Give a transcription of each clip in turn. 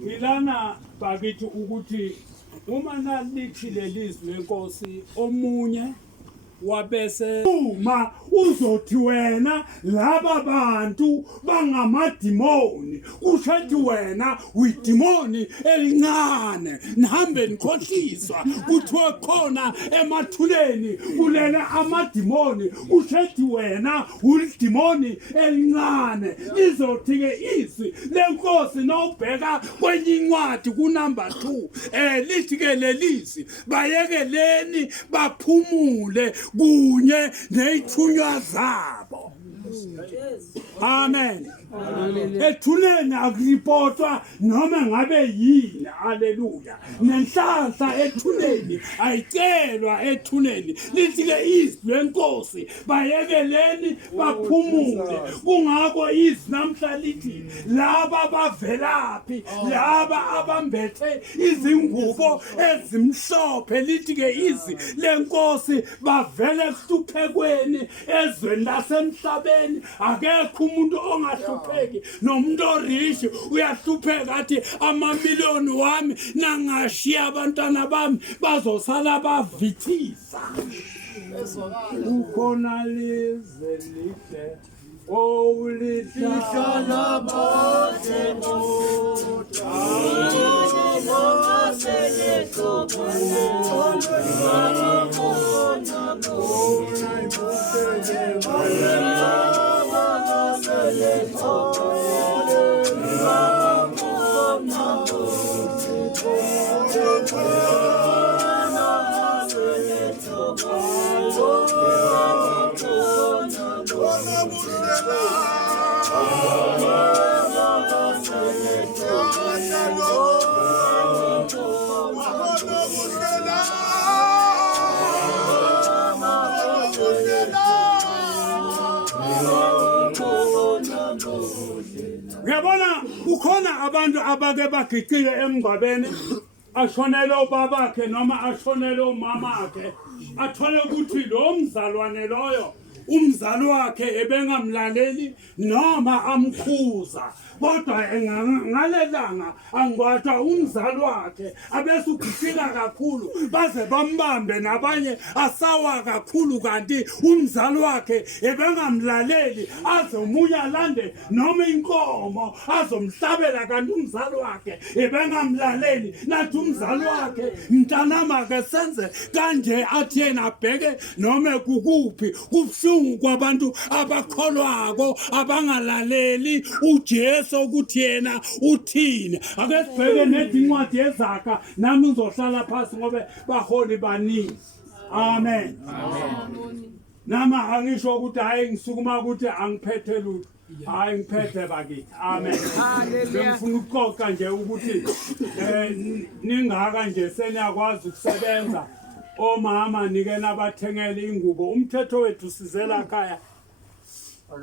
Ngilana bakithi ukuthi uma nalithi lelizwi lenkosi omunye wabese uma uzothi wena laba bantu bangamadimoni kushethi wena uyidimoni elincane nihambe nikhohliswa kuthiwe khona emathuleni kulele amadimoni kushethi wena ulidimoni elincane lizothi ke izwi lenkosi nobheka kwenye incwadi kunumber 2 lithi ke lelizwi bayekeleni baphumule kunye nezithunywa zabo. Amen. Ethuleni akuripotwa noma ngabe yini. Haleluya. Nenhlahla ethuleni ayicelwa ethuleni. Lithi ke izwi lenkosi bayekeleni baphumule. Kungakho izwi namhla lithi laba bavelaphi laba abambethe izingubo ezimhlophe. Lithi ke izwi lenkosi bavele kuhluphekweni ezweni lasemhlabeni. Akekho umuntu ongahlupheki nomuntu orishi uyahlupheka athi amamiliyoni wami nangashiya abantwana bami bazosala bavithisa. Ukhona lize lihle lihlala phansi Ngiyabona ukhona abantu abake bagicile emngcwabeni ashonele ubabakhe noma ashonele umamakhe athole ukuthi lo mzalwane loyo umzali wakhe ebengamlaleli noma amkhuza kodwa ngalelanga angwathwa umzali wakhe abese ugifika kakhulu baze bambambe nabanye asawa kakhulu kanti umzali wakhe ebengamlaleli azomunya lande noma inkomo azomhlabela kanti umzali wakhe ebengamlaleli nathi umzali wakhe mntanama ke senze kanje athi yena abheke noma kukuphi kubuhlungu kwabantu abakholwako abangalaleli uJesu ukuthi yena uthini. Ake sibheke nedincwadi yeZakha nami ngizohlala phansi ngoba baholi baningi. Amen. Amen. Nama angisho ukuthi hayi ngisukuma ukuthi angiphethe lutho. Hayi ngiphethe bakithi. Amen. Ngifuna ukuqoqa nje ukuthi ningaka nje seniyakwazi ukusebenza. Omama nike nabathengele ingubo umthetho wethu sizela ekhaya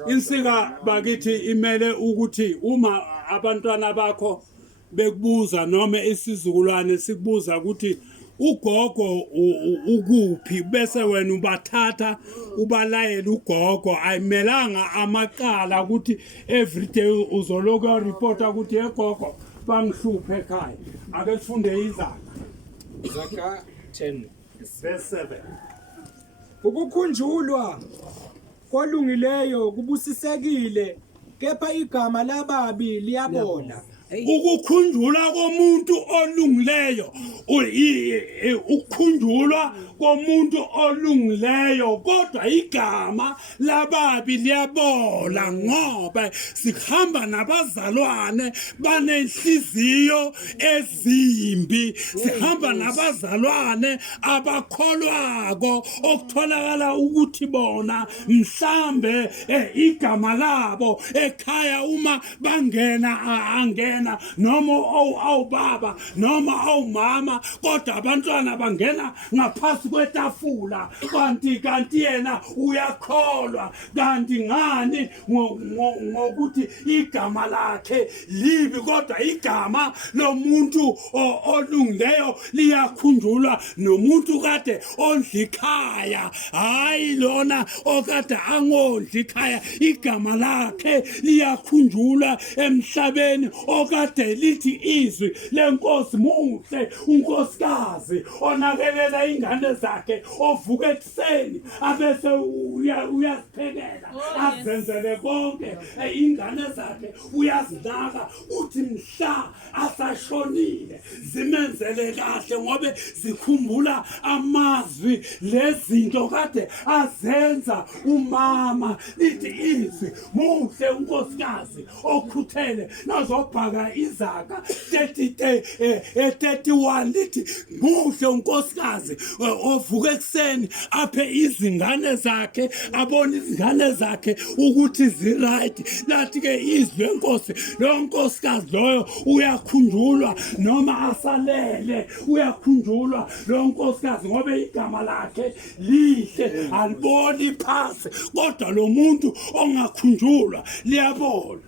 insika bakithi imele ukuthi uma abantwana bakho bekubuza noma isizukulwane sikubuza ukuthi ugogo ukuphi bese wena ubathatha ubalayela ugogo ayimelanga amaqala ukuthi everyday uzoloku reporta ukuthi egogo bangihluphe ekhaya. Ake sifunde iZakha 10 verse 7. Ukukhunjulwa kolungileyo kubusisekile kepha igama lababi liyabola. Ukukhunjulwa komuntu olungileyo ukukhunjulwa komuntu olungileyo kodwa igama lababi liyabola ngoba sihamba nabazalwane banenhliziyo ezimbi sihamba nabazalwane abakholwako okutholakala ukuthi bona mhlambe igama labo ekhaya uma bangena angena noma awubaba noma awumama kodwa abantwana bangena ngaphasi phansi kwetafula kanti yena uyakholwa kanti ngani ngokuthi igama lakhe libi kodwa igama lomuntu olungileyo liyakhunjulwa nomuntu kade ondla ikhaya hayi lona okade angondla ikhaya igama lakhe liyakhunjulwa emhlabeni okade lithi izwi lenkosi muhle unkosikazi onakelela ingane zakhe ovuka ekuseni abese uyaziphekela azenzele konke ingane zakhe uyazinaka uthi mhla asashonile zimenzele kahle ngobe zikhumbula amazwi lezinto kade azenza umama lithi izwi muhle unkosikazi okhuthele nazobhaka izaka 31 lithi muhle unkosikazi ovuka ekuseni aphe izingane zakhe abone izingane zakhe ukuthi ziright lathi ke izwi lenkosi lo nkosikazi loyo uyakhunjulwa noma asalele uyakhunjulwa lo nkosikazi ngoba igama lakhe lihle aliboni phansi kodwa lo muntu ongakhunjulwa liyabona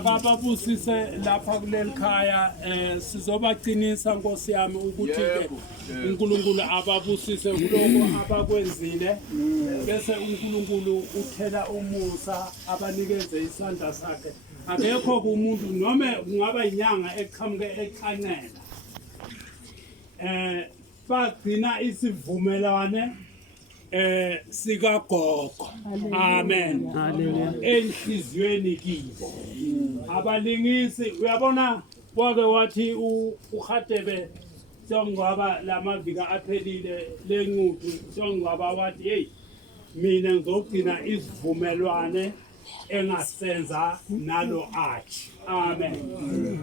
Akababusise lapha kuleli khaya sizobaqinisa Nkosi yami ukuthi ke uNkulunkulu ababusise kuloko abakwenzile bese uNkulunkulu uthela umusa abanikeze isandla sakhe akekho umuntu noma kungaba inyanga eqhamuke eqhanela bagcina isivumelwane sika Gogo amen enhlizweni kibo abalingisi uyabona kwake wathi uHadebe songwaba lamavika aphelile lenqudu songwaba wathi hey mina ngizogcina isivumelwane engasenza nalo athi amen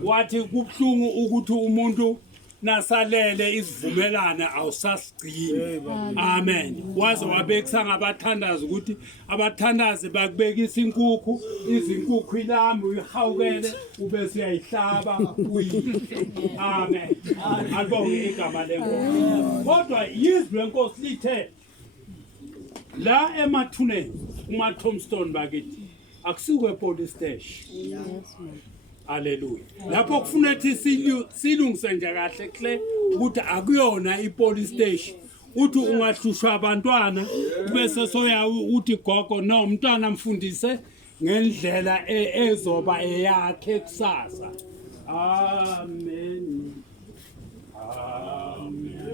wathi kubhlungu ukuthi umuntu nasalele isivumelane awusasigcini. Amen. Waze wabekisa ngabathandazi ukuthi abathandazi bakubekisa inkukhu, izinkukhu ilami uyihawukele ube siyayihlaba uyidle. Amen. Alibonge igama lenkosi. Kodwa yizwe lenkosi lithe la emathuneni umaThompson bakithi akusikwe police station. Haleluya. Lapho kufuna ukuthi silungise nje kahle khle ukuthi akuyona ipolice station. Uthi ungahlushwa abantwana bese soya uthi gogo no umntwana mfundise ngendlela ezoba eyakhe kusasa. Amen. Amen.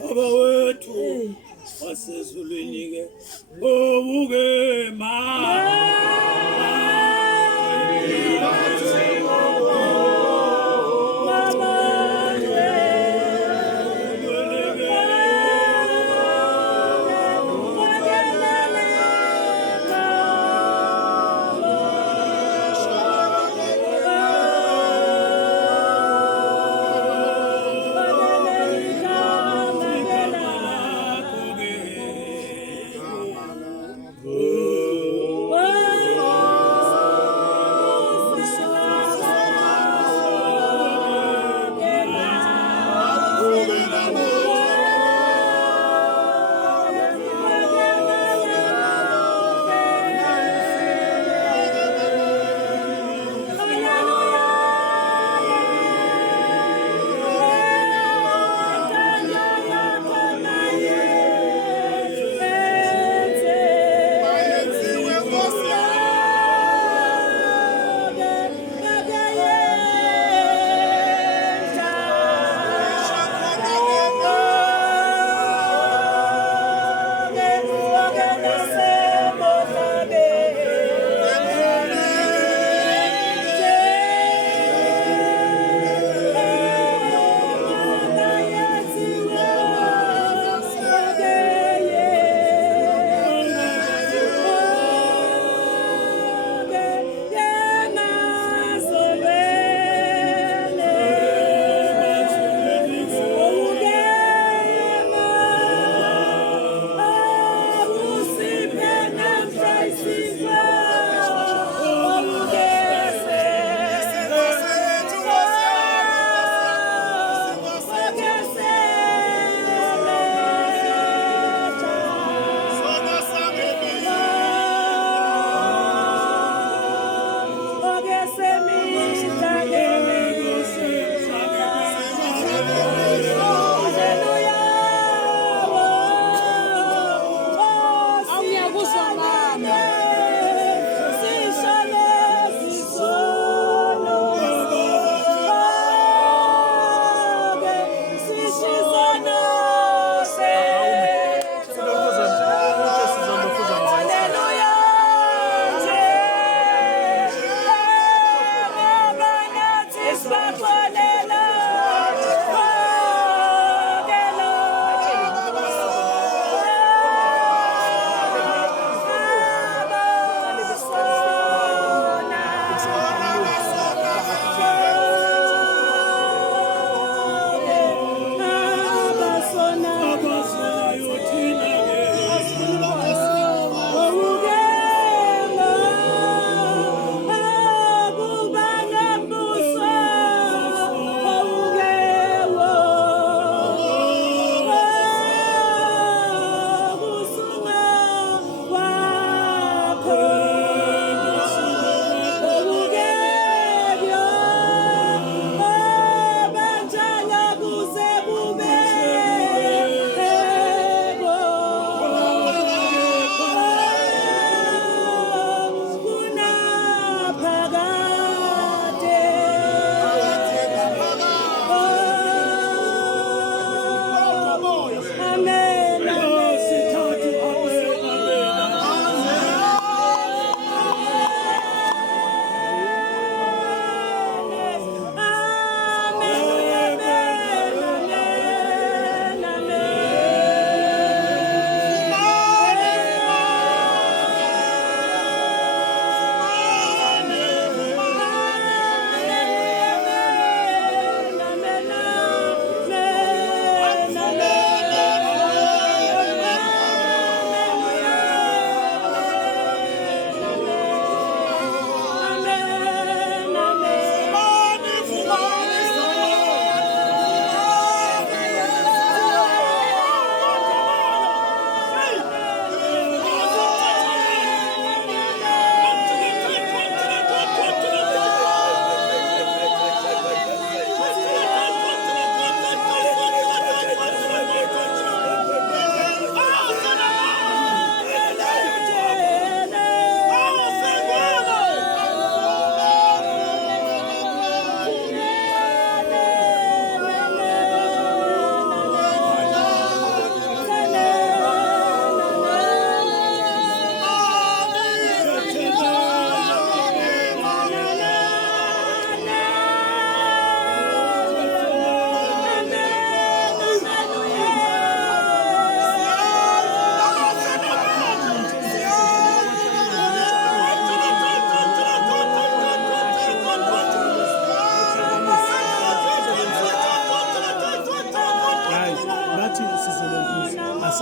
Baba wethu wasezulwini ke obuke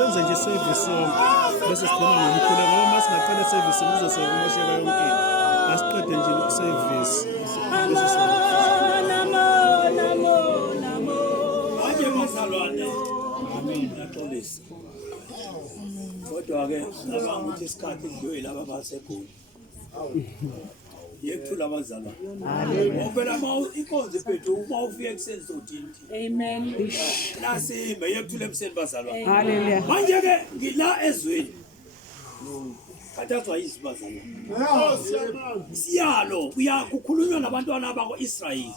senze nje service sonke bese sigcina ngomkhulu ngoba masingaqala service kuzosokumosheka yonke into asiqede nje service bese manje bazalwane amen yaxolisa kodwa ke ngicabanga ukuthi isikhathi sidlule laba basekhona yekuthula abazalwane ngoba uma inkonzo iphethu uma ufika ekuseni zodinti Amen. nasimbe yekuthula emseni bazalwane Hallelujah. manje ke ngila ezweni khathazwa yizibazalwane siyalo kukhulunywa nabantwana bako-Israyeli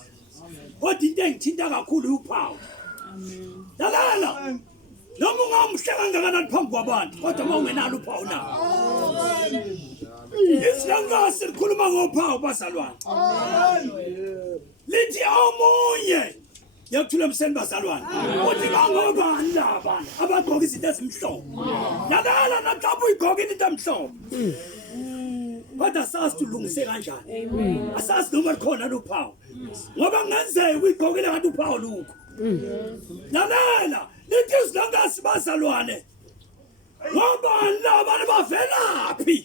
kodwa into engithinta kakhulu uphawu lalala noma ungamuhle kangakanani phambi kwabantu kodwa uma ungenalo uphawu nawo isilangasi likhuluma ngophawu bazalwane lithi omunye yakuthula emseni bazalwane uthi bangobani labana abagqoka izinto ezimhlophe lalala naxapha uyigqoka into emhlophe kodwa asazi tulungise kanjani asazi noma likhona luphawu ngoba kungenzeka uyigqokile kanti uphawu lukho lalala lithi isilangasi bazalwane ngobani labana bavelaphi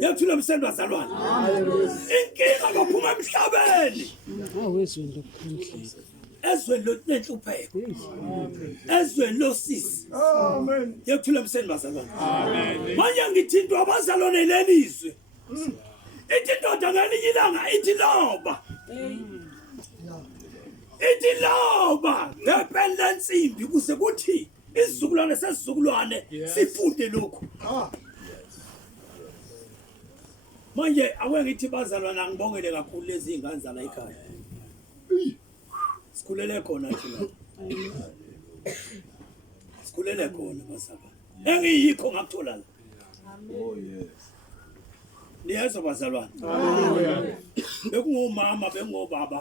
yakuthula emseni bazalwane inkinga kaphuma emhlabeni ezweni lenhlupheko ezweni losisi yakuthula emseni bazalwane manje ngithintwa abazalwane lelizwe ithi indoda ngelinye ilanga ithi loba ngepeni lensimbi kuze kuthi isizukulwane sesizukulwane sifunde lokhu manje ake ngithi bazalwana ngibongele kakhulu lezi ingane zala ekhaya sikhulele khona thina sikhulele khona bazalwana engiyikho ngakuthola la niyezwa bazalwana bekungomama bengobaba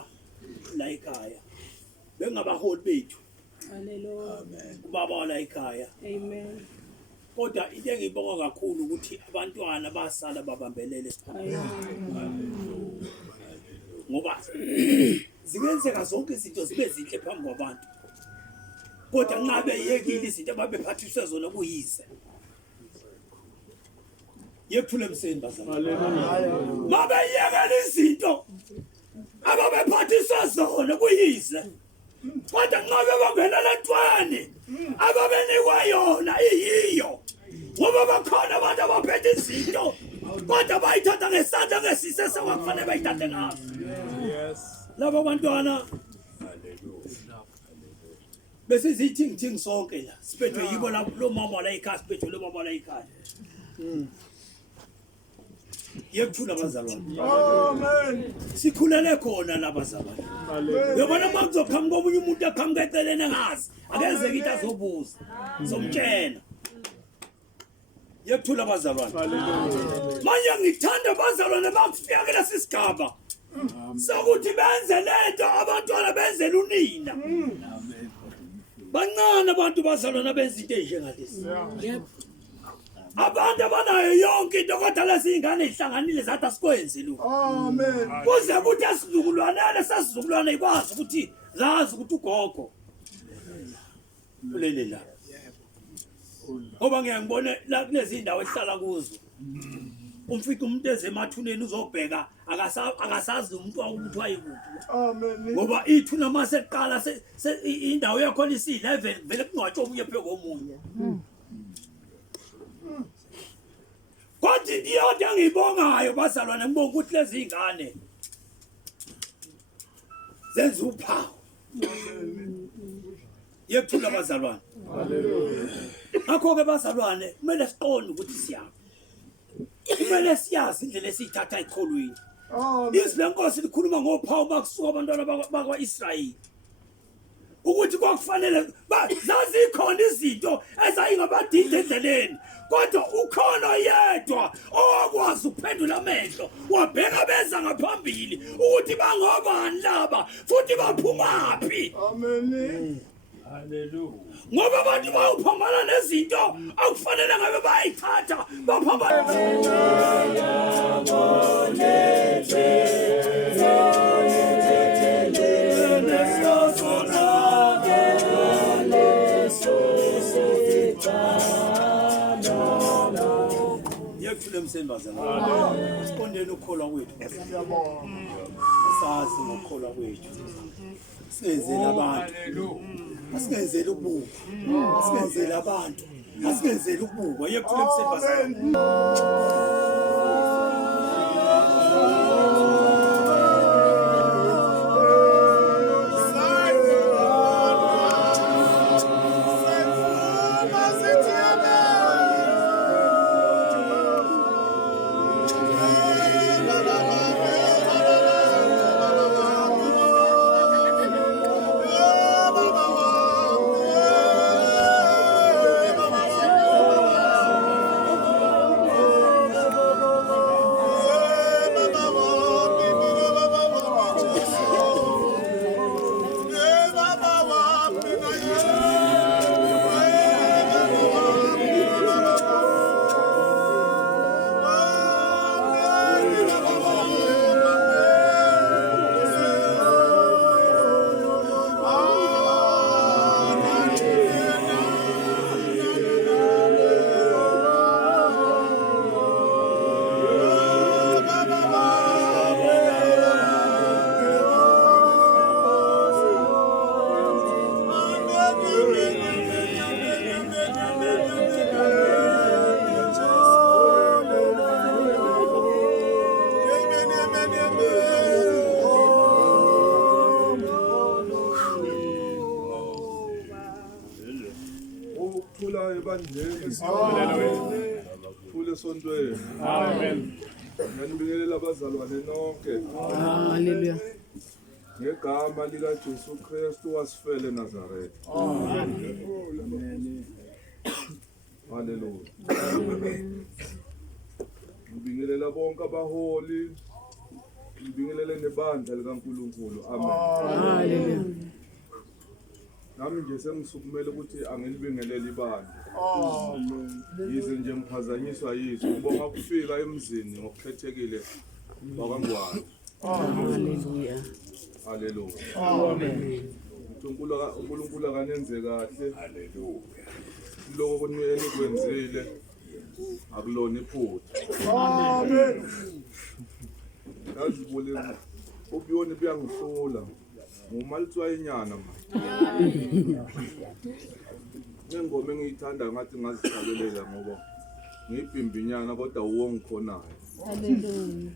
la ekhaya bengabaholi bethu Hallelujah. ubaba la ekhaya Amen. kodwa into engiyibonga kakhulu ukuthi abantwana basala babambelele ngoba zingenzeka zonke izinto zibe zinhle phambi kwabantu kodwa nxa beyekile izinto ababephathiswe zona kuyise yekuthula emseni bazalwane mabeyekela izinto ababephathiswe zona kuyise kodwa nxa bebongenela ntwane ababenikwa yona iyiyo ngoba bakhona abantu abaphethe izinto kodwa bayithatha ngesandla ngesise sekwakufanele bayithathe ngaso laba bantwana besizithingi sonke la siphethwe yibo lo mama la ekhaya siphethwe lo mama la ekhaya yekuthula abazalwane amen sikhulele khona labazalwane yabona makuzoqhamuka omunye umuntu aqhamuka eceleni engazi akenzeka into azobuza zomtshela yekuthula abazalwane manje ngithanda abazalwane bakufika kulesi sigaba sokuthi benze lento abantwana benzele unina bancane abantu bazalwane benza into enjengalesi abantu abanayo yonke into kodwa lezi ingane ihlanganile zathi asikwenzi lo amen kuze kuthi asizukulwane sesizukulwane ikwazi ukuthi zazi ukuthi ugogo ulele la ngoba ngiyangibona la kulezi indawo ehlala kuzo umfika umuntu ezemathuneni uzobheka akasazi umuntu ukuthi wayikuphi amen ngoba ithuna mase eqala indawo yakho isi11 vele kungwatsho omunye pheko omunye kodwa into engiyibongayo bazalwane ngibonga ukuthi lezi ingane zenza uphawu yekuthula abazalwane ngakho ke bazalwane kumele siqonde ukuthi siyazi kumele siyazi indlela esiyithatha ekholweni izwi lenkosi likhuluma ngophawu bakusuka abantwana bakwa-Israyeli ukuthi kwakufanele zazi ikhona izinto ezayingabadinda endleleni kodwa ukhona yedwa owakwazi ukuphendula amehlo wabheka beza ngaphambili ukuthi bangobani laba futhi baphumaphi amen haleluya ngoba abantu bawuphambana nezinto akufanele ngabe bayithatha baphambana so emsembazana. Siqondene ukukholwa kwethu. Sazi ngokukholwa kwethu. Senzele abantu. Asingenzele ububi. Asingenzele abantu. Asingenzele ukubukwa yekuthula emsembazana. Thule esontweni. Amen. Nginibingelela abazalwane nonke. Hallelujah. Ngegama lika Jesu Kristu wasifele Nazareth. Amen. Hallelujah. Ngibingelela bonke abaholi. Ngibingelela nebandla likaNkulunkulu. Amen. Hallelujah. Nami nje sengisukumele ukuthi anginibingelele ibandla. Yize nje ngiphazanyiswa yizo ngibonga ukufika emzini ngokukhethekile bakwaNgwane. Hallelujah. Hallelujah. Amen. uNkulunkulu akanenze kahle. Hallelujah. Lokho enikwenzile akulona iphutha. Amen. Yazibule ubuyoni buyangihlula. Ngumalitwa inyana manje. Ngengoma engiyithanda ngathi ngazishabelela ngoba ngibhimbinyana kodwa uwongikhonayo. Hallelujah.